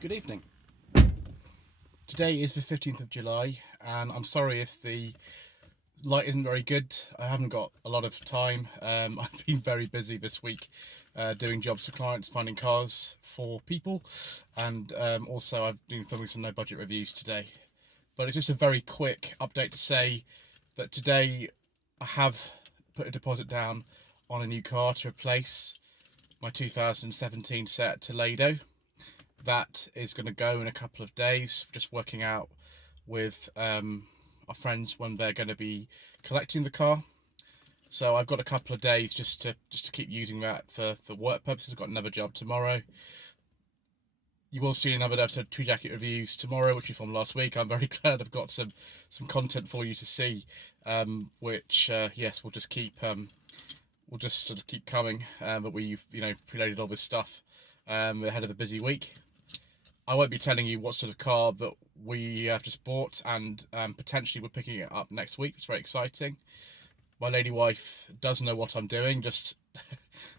Good evening. Today is the 15th of July, and I'm sorry if the light isn't very good. I haven't got a lot of time. I've been very busy this week doing jobs for clients, finding cars for people, and also I've been filming some no budget reviews today. But it's just a very quick update to say that today I have put a deposit down on a new car to replace my 2017 Seat Toledo. That is going to go in a couple of days. Just working out with our friends when they're going to be collecting the car. So I've got a couple of days just to keep using that for work purposes. I've got another job tomorrow. You will see another episode of Two Jacket Reviews tomorrow, which we filmed last week. I'm very glad I've got some content for you to see, which yes, we'll just keep sort of keep coming. But we've preloaded all this stuff ahead of the busy week. I won't be telling you what sort of car that we have just bought, and potentially we're picking it up next week. It's very exciting. My lady wife does know what I'm doing, just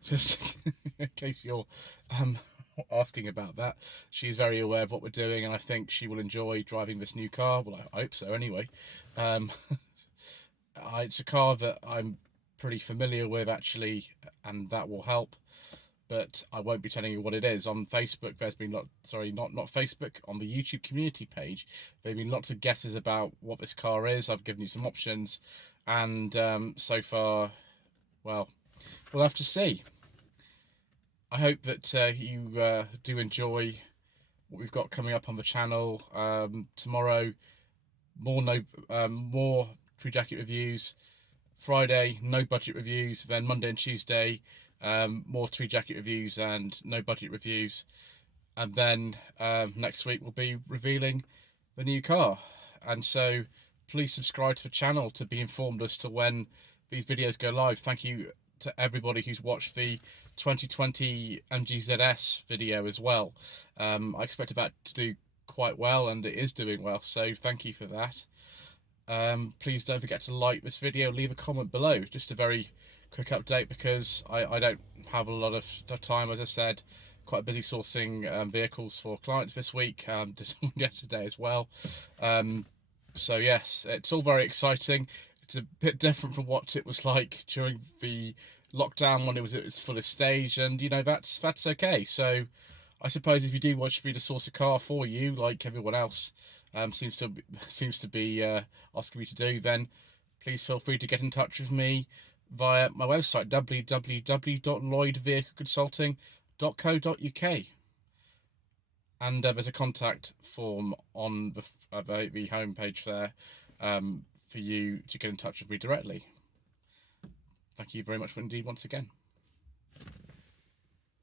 in case you're asking about that. She's very aware of what we're doing, and I think she will enjoy driving this new car. Well, I hope so anyway. It's a car that I'm pretty familiar with actually, and that will help. But I won't be telling you what it is. On Facebook, there's been not Facebook, on the YouTube community page, there have been lots of guesses about what this car is. I've given you some options, and so far, well, we'll have to see. I hope that you do enjoy what we've got coming up on the channel. Tomorrow, more True Jacket reviews. Friday, no budget reviews. Then Monday and Tuesday, more True Jacket reviews and no budget reviews. And then next week we'll be revealing the new car. And so please subscribe to the channel to be informed as to when these videos go live. Thank you to everybody who's watched the 2020 MGZS video as well. I expected that to do quite well, and it is doing well, so thank you for that. Please don't forget to like this video, leave a comment below. Just a very quick update because I don't have a lot of time, as I said. Quite busy sourcing vehicles for clients this week, did yesterday as well. So yes, it's all very exciting. It's a bit different from what it was like during the lockdown when it was at its fullest stage, and that's okay. So I suppose if you do watch me to source a car for you, like everyone else seems to be asking me to do, then please feel free to get in touch with me via my website, www.lloydvehicleconsulting.co.uk, and there's a contact form on the homepage there for you to get in touch with me directly. Thank you very much indeed once again.